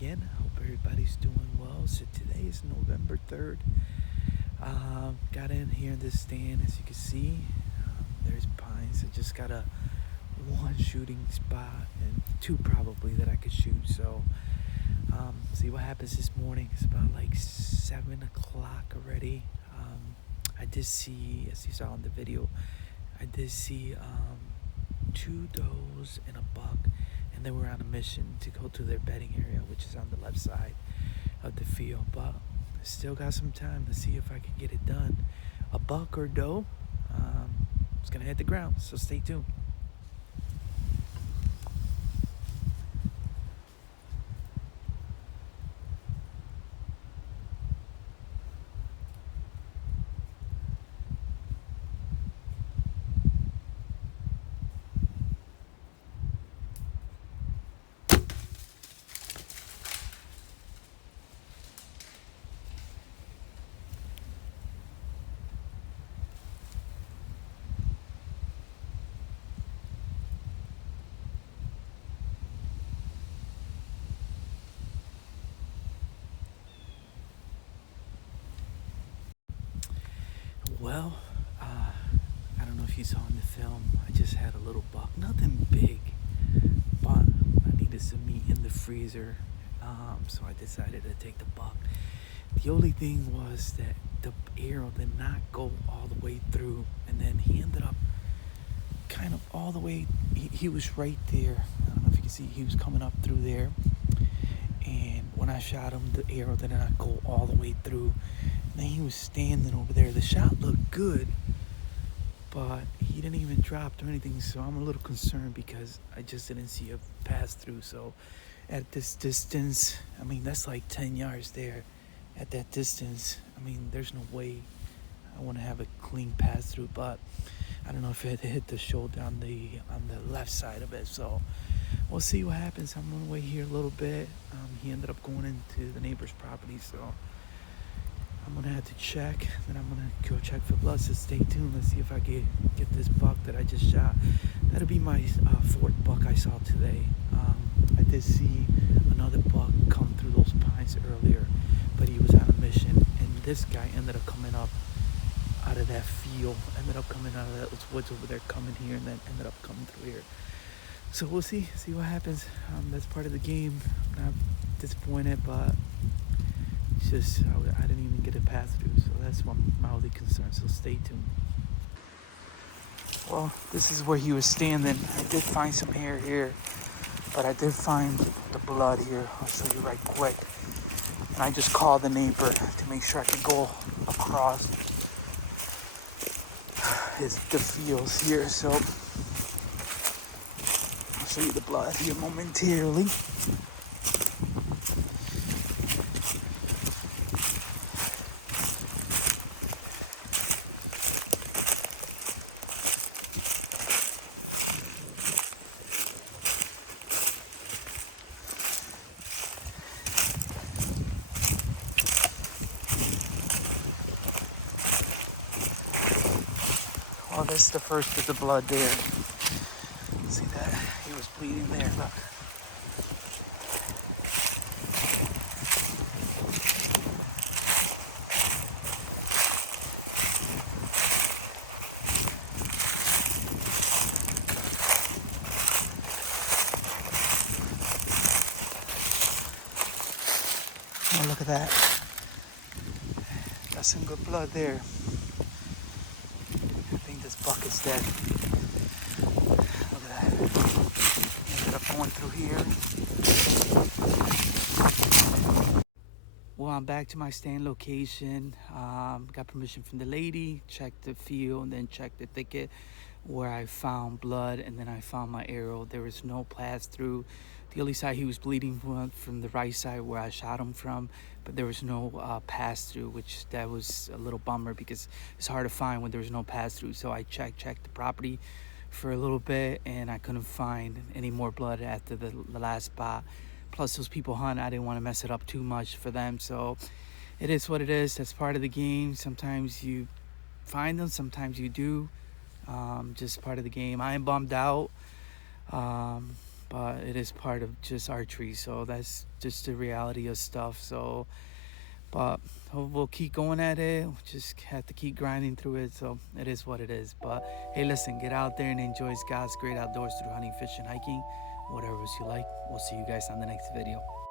again. I hope everybody's doing well. So today is November 3rd. Got in here in this stand, as you can see. There's pines. I just got a one shooting spot and two probably that I could shoot. So see what happens this morning. It's about like 7 o'clock already. I did see, as you saw in the video, I did see two does and a buck, and they were on a mission to go to their bedding area, which is on the left side of the field. But I still got some time to see if I can get it done. A buck or doe, it's gonna hit the ground, so stay tuned. Well, I don't know if you saw in the film, I just had a little buck, nothing big, but I needed some meat in the freezer, so I decided to take the buck. The only thing was that the arrow did not go all the way through, and then he ended up kind of all the way, he was right there. I don't know if you can see, he was coming up through there, and when I shot him, the arrow did not go all the way through. And then he was standing over there. The shot looked good, but he didn't even drop or anything, so I'm a little concerned because I just didn't see a pass through. So at this distance, I mean, that's like 10 yards there. At that distance, I mean, there's no way I want to have a clean pass through, but I don't know if it hit the shoulder on the left side of it. So we'll see what happens. I'm gonna wait here a little bit. He ended up going into the neighbor's property, so I'm gonna have to check. Then I'm gonna go check for blood. So stay tuned. Let's see if I can get this buck that I just shot. That'll be my fourth buck I saw today. I did see another buck come through those pines earlier, but he was on a mission, and this guy ended up coming up out of that field, ended up coming out of those woods over there, coming here, and then ended up coming through here. So we'll see what happens. That's part of the game. I'm not disappointed, but it's just I didn't even get a pass through, so that's what I'm mildly concerned. So stay tuned. Well, this is where he was standing. I did find some hair here, but I did find the blood here. I'll show you right quick. And I just called the neighbor to make sure I could go across the fields here. So I'll show you the blood here momentarily. Well, this is the first of the blood there. See that? He was bleeding there, look. Oh, look at that. That's some good blood there. I think this buck is dead. Look at that. Ended up going through here. Well, I'm back to my stand location. Got permission from the lady, checked the field, and then checked the thicket where I found blood, and then I found my arrow. There was no pass through. The only side he was bleeding from the right side where I shot him from, but there was no pass through, which that was a little bummer because it's hard to find when there's no pass through. So I checked the property for a little bit, and I couldn't find any more blood after the last spot. Plus those people hunt, I didn't want to mess it up too much for them. So it is what it is. That's part of the game. Sometimes you find them, sometimes you do. Just part of the game. I am bummed out. but it is part of just archery. So that's just the reality of stuff. So, but we'll keep going at it. We'll just have to keep grinding through it. So it is what it is. But hey, listen, get out there and enjoy God's great outdoors through hunting, fishing, hiking, whatever else you like. We'll see you guys on the next video.